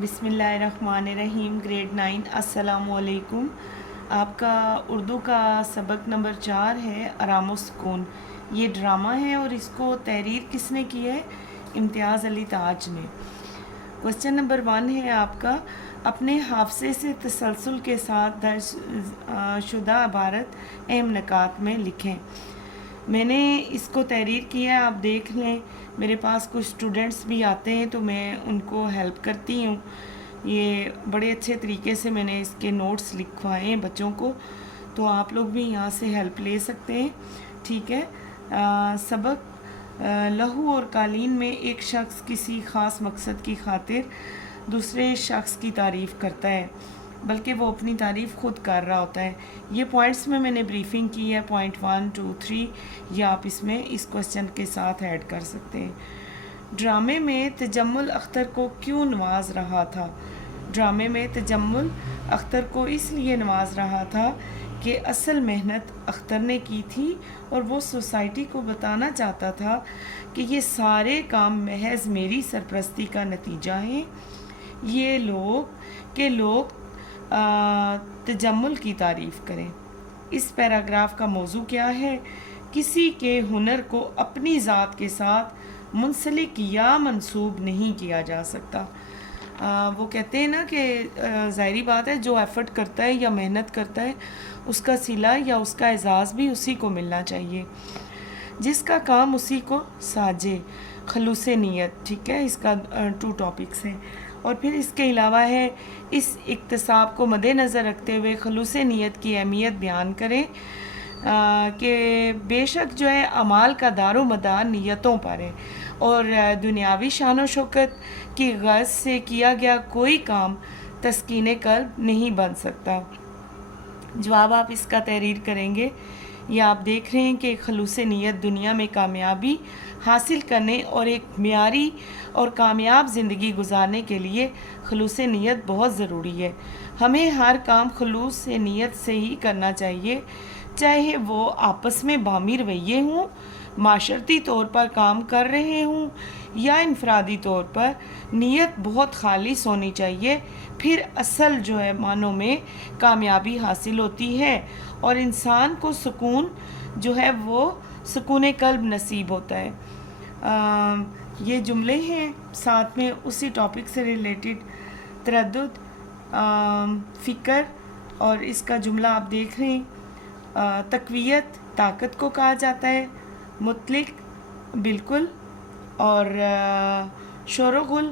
بسم اللہ الرحمن الرحیم گریڈ 9 السلام علیکم۔ آپ کا اردو کا سبق نمبر 4 ہے آرام و سکون۔ یہ ڈرامہ ہے اور اس کو تحریر کس نے کی ہے؟ امتیاز علی تاج نے۔ کوسچن نمبر 1 ہے آپ کا، اپنے حافظے سے تسلسل کے ساتھ درج شدہ عبارت اہم نکات میں لکھیں۔ میں نے اس کو تحریر کیا ہے، آپ دیکھ لیں۔ میرے پاس کچھ اسٹوڈنٹس بھی آتے ہیں تو میں ان کو ہیلپ کرتی ہوں۔ یہ بڑے اچھے طریقے سے میں نے اس کے نوٹس لکھوائے ہیں بچوں کو، تو آپ لوگ بھی یہاں سے ہیلپ لے سکتے ہیں، ٹھیک ہے۔ سبق لہو اور قالین میں ایک شخص کسی خاص مقصد کی خاطر دوسرے شخص کی تعریف کرتا ہے، بلکہ وہ اپنی تعریف خود کر رہا ہوتا ہے۔ یہ پوائنٹس میں نے بریفنگ کی ہے، پوائنٹ 1 2 3، یا آپ اس میں اس کوسچن کے ساتھ ایڈ کر سکتے ہیں۔ ڈرامے میں تجمل اختر کو کیوں نواز رہا تھا؟ ڈرامے میں تجمل اختر کو اس لیے نواز رہا تھا کہ اصل محنت اختر نے کی تھی اور وہ سوسائٹی کو بتانا چاہتا تھا کہ یہ سارے کام محض میری سرپرستی کا نتیجہ ہیں۔ یہ لوگ تجمل کی تعریف کریں۔ اس پیراگراف کا موضوع کیا ہے؟ کسی کے ہنر کو اپنی ذات کے ساتھ منسلک یا منسوب نہیں کیا جا سکتا۔ وہ کہتے ہیں نا کہ ظاہری بات ہے، جو ایفرٹ کرتا ہے یا محنت کرتا ہے اس کا صلہ یا اس کا اعزاز بھی اسی کو ملنا چاہیے، جس کا کام اسی کو ساجے۔ خلوص نیت، ٹھیک ہے، اس کا 2 ٹاپکس ہیں۔ اور پھر اس کے علاوہ ہے، اس اقتصاب کو مد نظر رکھتے ہوئے خلوص نیت کی اہمیت بیان کریں کہ بے شک جو ہے اعمال کا دار و مدار نیتوں پر ہے، اور دنیاوی شان و شوکت کی غرض سے کیا گیا کوئی کام تسکین قلب نہیں بن سکتا۔ جواب آپ اس کا تحریر کریں گے۔ یہ آپ دیکھ رہے ہیں کہ خلوص نیت دنیا میں کامیابی حاصل کرنے اور ایک معیاری اور کامیاب زندگی گزارنے کے لیے خلوص نیت بہت ضروری ہے۔ ہمیں ہر کام خلوص نیت سے ہی کرنا چاہیے، چاہے وہ آپس میں باہمی رویے ہوں، معاشرتی طور پر کام کر رہے ہوں، یا انفرادی طور پر۔ نیت بہت خالص ہونی چاہیے، پھر اصل جو ہے معنوں میں کامیابی حاصل ہوتی ہے، اور انسان کو سکون جو ہے وہ سکون قلب نصیب ہوتا ہے۔ یہ جملے ہیں، ساتھ میں اسی ٹاپک سے ریلیٹڈ تردد، فکر، اور اس کا جملہ آپ دیکھ رہے ہیں۔ تقویت طاقت کو کہا جاتا ہے، مطلق بالکل، اور شور و غل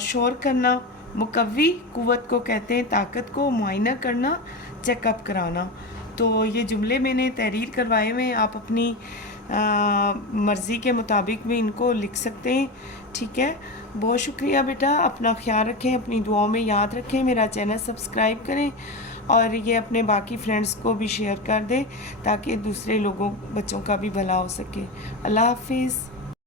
شور کرنا، مقوی قوت کو کہتے ہیں، طاقت کو معائنہ کرنا، چیک اپ کرانا۔ تو یہ جملے میں نے تحریر کروائے ہوئے ہیں، آپ اپنی مرضی کے مطابق بھی ان کو لکھ سکتے ہیں، ٹھیک ہے۔ بہت شکریہ بیٹا، اپنا خیال رکھیں، اپنی دعاؤں میں یاد رکھیں، میرا چینل سبسکرائب کریں، اور یہ اپنے باقی فرینڈس کو بھی شیئر کر دیں تاکہ دوسرے بچوں کا بھی بھلا ہو سکے۔ اللہ حافظ۔